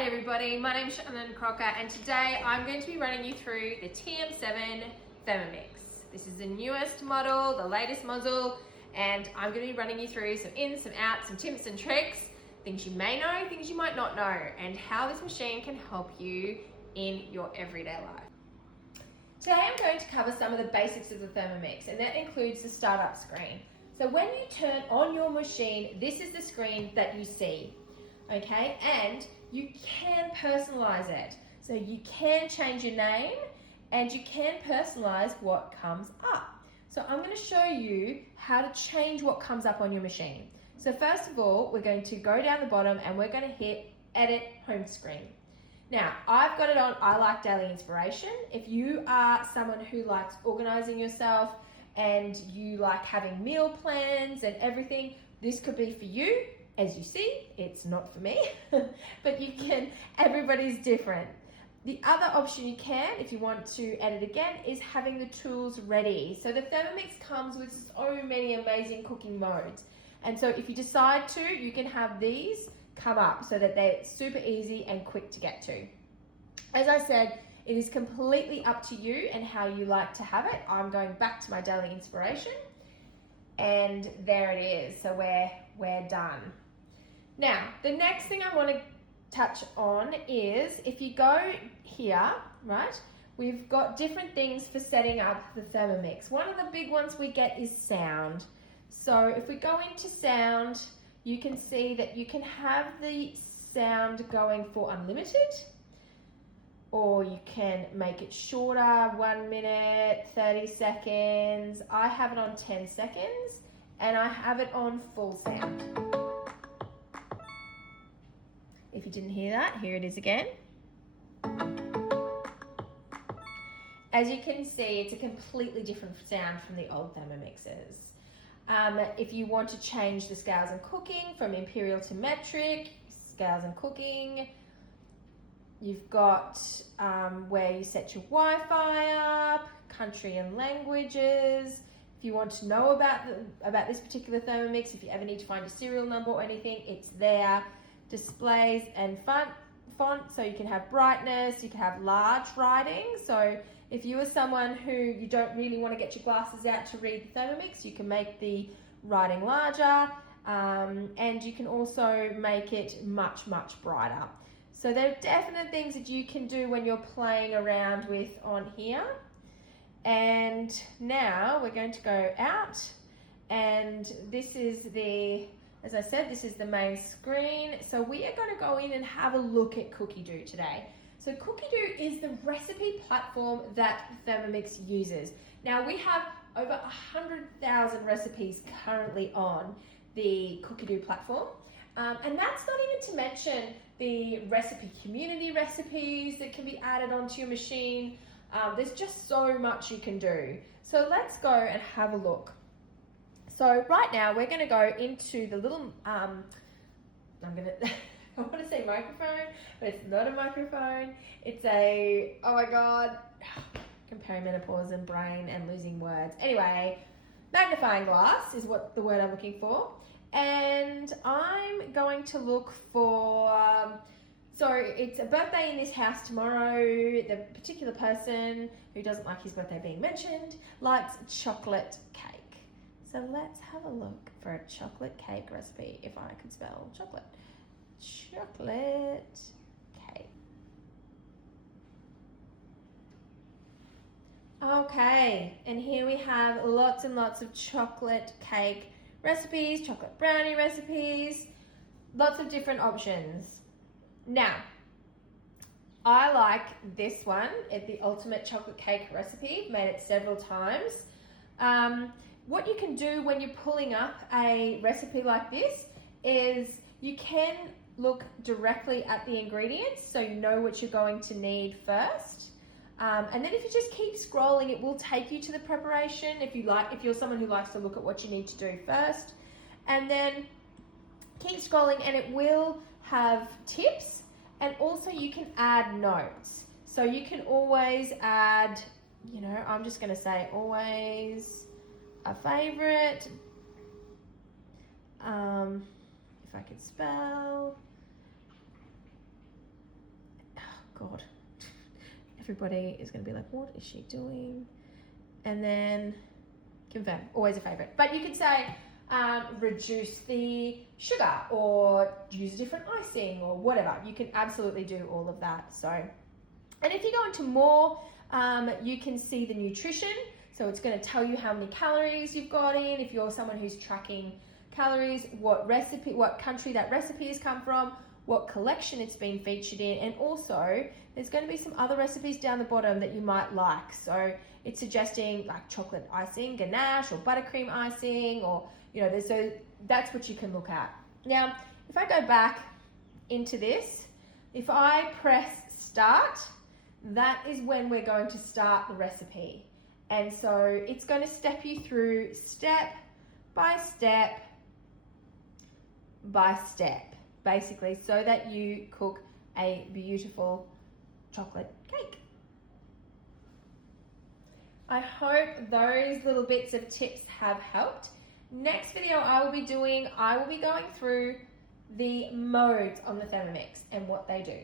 Hi everybody, my name is Shannon Crocker and today I'm going to be running you through the TM7 Thermomix. This is the newest model, the latest model, and I'm going to be running you through some ins, some outs, some tips and tricks, things you may know, things you might not know, and how this machine can help you in your everyday life. Today I'm going to cover some of the basics of the Thermomix, and that includes the startup screen. So when you turn on your machine, this is the screen that you see. Okay, and you can personalize it. So you can change your name and you can personalize what comes up. So I'm going to show you how to change what comes up on your machine. So first of all, we're going to go down the bottom and we're going to hit Edit Home Screen. Now, I've got it on I Like Daily Inspiration. If you are someone who likes organizing yourself and you like having meal plans and everything, this could be for you. As you see, it's not for me, but you can, everybody's different. The other option you can, if you want to edit again, is having the tools ready. So the Thermomix comes with so many amazing cooking modes. And so if you decide to, you can have these come up so that they're super easy and quick to get to. As I said, it is completely up to you and how you like to have it. I'm going back to my daily inspiration and there it is. So we're done. Now, the next thing I want to touch on is if you go here, right, we've got different things for setting up the Thermomix. One of the big ones we get is sound. So if we go into sound, you can see that you can have the sound going for unlimited, or you can make it shorter, 1 minute, 30 seconds. I have it on 10 seconds and I have it on full sound. If you didn't hear that, here it is again. As you can see, it's a completely different sound from the old Thermomixes. If you want to change the scales and cooking from imperial to metric, scales and cooking, you've got where you set your Wi-Fi up, country and languages. If you want to know about this particular Thermomix, if you ever need to find a serial number or anything, it's there. Displays and font, so you can have brightness, you can have large writing. So if you are someone who you don't really want to get your glasses out to read the Thermomix, you can make the writing larger, and you can also make it much, much brighter. So there are definite things that you can do when you're playing around with on here. And now we're going to go out, and this is as I said, this is the main screen. So we are going to go in and have a look at Cookie-Doo today. So Cookie-Doo is the recipe platform that Thermomix uses. Now we have over 100,000 recipes currently on the Cookie-Doo platform. And that's not even to mention the recipe community recipes that can be added onto your machine. There's just so much you can do. So let's go and have a look. So right now we're going to go into the little, I want to say microphone, but it's not a microphone. It's a, oh my God, comparing menopause and brain and losing words. Anyway, magnifying glass is what the word I'm looking for. And I'm going to look for, so it's a birthday in this house tomorrow. The particular person who doesn't like his birthday being mentioned likes chocolate cake. So let's have a look for a chocolate cake recipe, if I could spell chocolate. Chocolate cake. Okay, and here we have lots and lots of chocolate cake recipes, chocolate brownie recipes, lots of different options. Now, I like this one. It's the ultimate chocolate cake recipe. Made it several times. What you can do when you're pulling up a recipe like this is you can look directly at the ingredients so you know what you're going to need first. And then if you just keep scrolling, it will take you to the preparation if you're someone who likes to look at what you need to do first. And then keep scrolling and it will have tips, and also you can add notes. So you can always add, I'm just going to say always a favorite, if I could spell, God, everybody is going to be like, what is she doing? And then confirm, always a favorite. But you could say reduce the sugar or use a different icing or whatever. You can absolutely do all of that. So, and if you go into more, you can see the nutrition. So it's going to tell you how many calories you've got in. If you're someone who's tracking calories, what recipe, what country that recipe has come from, what collection it's been featured in, and also there's going to be some other recipes down the bottom that you might like. So it's suggesting like chocolate icing, ganache, or buttercream icing, or so that's what you can look at. Now, if I go back into this, if I press start, that is when we're going to start the recipe. And so it's going to step you through step by step by step, basically, so that you cook a beautiful chocolate cake. I hope those little bits of tips have helped. Next video I will be going through the modes on the Thermomix and what they do.